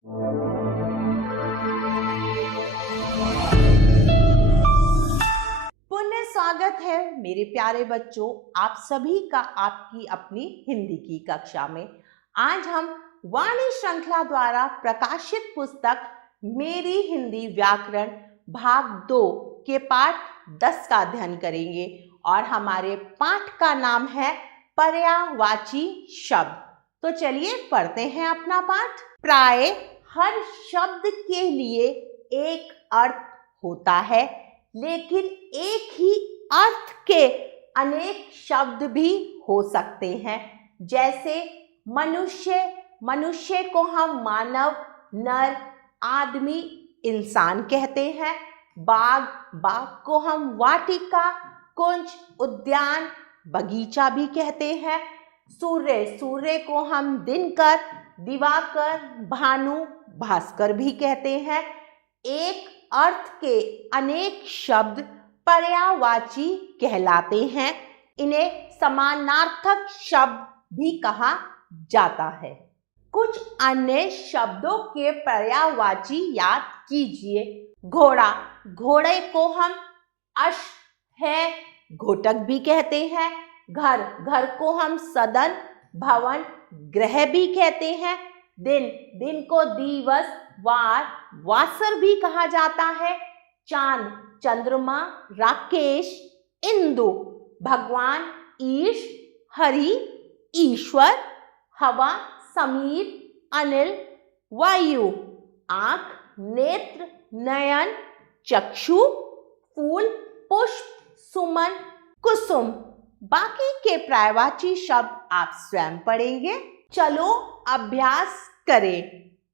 पुनः स्वागत है मेरे प्यारे बच्चों, आप सभी का आपकी अपनी हिंदी की कक्षा में। आज हम वाणी श्रृंखला द्वारा प्रकाशित पुस्तक मेरी हिंदी व्याकरण भाग 2 के पाठ 10 का अध्ययन करेंगे और हमारे पाठ का नाम है पर्यायवाची शब्द। तो चलिए पढ़ते हैं अपना पाठ। प्राय हर शब्द के लिए एक अर्थ होता है, लेकिन एक ही अर्थ के अनेक शब्द भी हो सकते हैं। जैसे मनुष्य, मनुष्य को हम मानव, नर, आदमी, इंसान कहते हैं। बाग, बाग को हम वाटिका, कुंज, उद्यान, बगीचा भी कहते हैं। सूर्य, सूर्य को हम दिनकर, दिवाकर, भानु, भास्कर भी कहते हैं। एक अर्थ के अनेक शब्द पर्यायवाची कहलाते हैं। इन्हें समानार्थक शब्द भी कहा जाता है। कुछ अन्य शब्दों के पर्यायवाची याद कीजिए। घोड़ा, घोड़े को हम अश्व, है, घोटक भी कहते हैं। घर, घर को हम सदन, भवन, ग्रह भी कहते हैं। दिन, दिन को दिवस, वार, वासर भी कहा जाता है। चांद, चंद्रमा, राकेश, इंदु, भगवान, ईश, हरि, ईश्वर, हवा, समीर, अनिल, वायु, आंख, नेत्र, नयन, चक्षु, फूल, पुष्प, सुमन, कुसुम। बाकी के पर्यायवाची शब्द आप स्वयं पढ़ेंगे। चलो अभ्यास करें।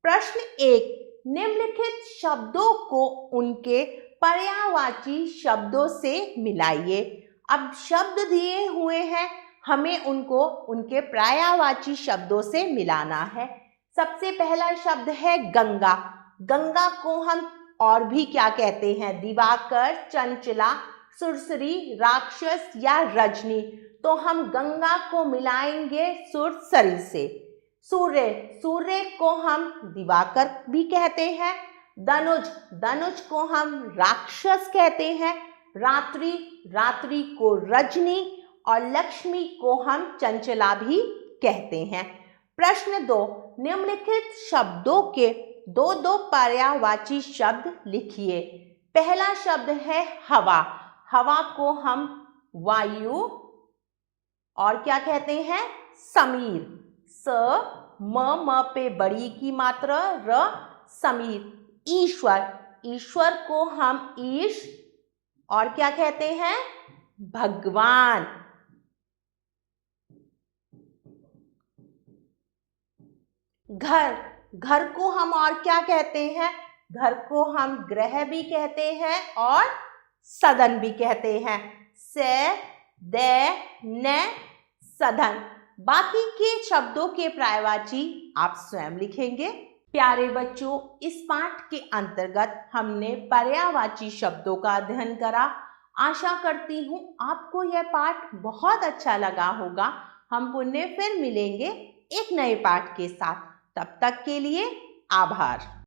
प्रश्न 1, निम्नलिखित शब्दों को उनके पर्यायवाची शब्दों से मिलाइए। अब शब्द दिए हुए हैं, हमें उनको उनके पर्यायवाची शब्दों से मिलाना है। सबसे पहला शब्द है गंगा। गंगा को हम और भी क्या कहते हैं? दिवाकर, चंचला, सुरसरी, राक्षस या रजनी। तो हम गंगा को मिलाएंगे सुरसरी से। सूर्य, सूर्य को हम दिवाकर भी कहते हैं। धनुज, धनुज को हम राक्षस कहते हैं। रात्रि, रात्रि को रजनी और लक्ष्मी को हम चंचला भी कहते हैं। प्रश्न 2, निम्नलिखित शब्दों के दो दो पर्यायवाची शब्द लिखिए। पहला शब्द है हवा। हवा को हम वायु और क्या कहते हैं? समीर। स, म पे बड़ी की मात्रा, र, समीर। ईश्वर, ईश्वर को हम ईश और क्या कहते हैं? भगवान। घर, घर को हम और क्या कहते हैं? घर को हम गृह भी कहते हैं और सदन भी कहते हैं। से, दे, न, सदन। बाकी के शब्दों के पर्यायवाची आप स्वयं लिखेंगे। प्यारे बच्चों, इस पाठ के अंतर्गत हमने पर्यायवाची शब्दों का अध्ययन करा। आशा करती हूँ आपको यह पाठ बहुत अच्छा लगा होगा। हम पुनः फिर मिलेंगे एक नए पाठ के साथ। तब तक के लिए आभार।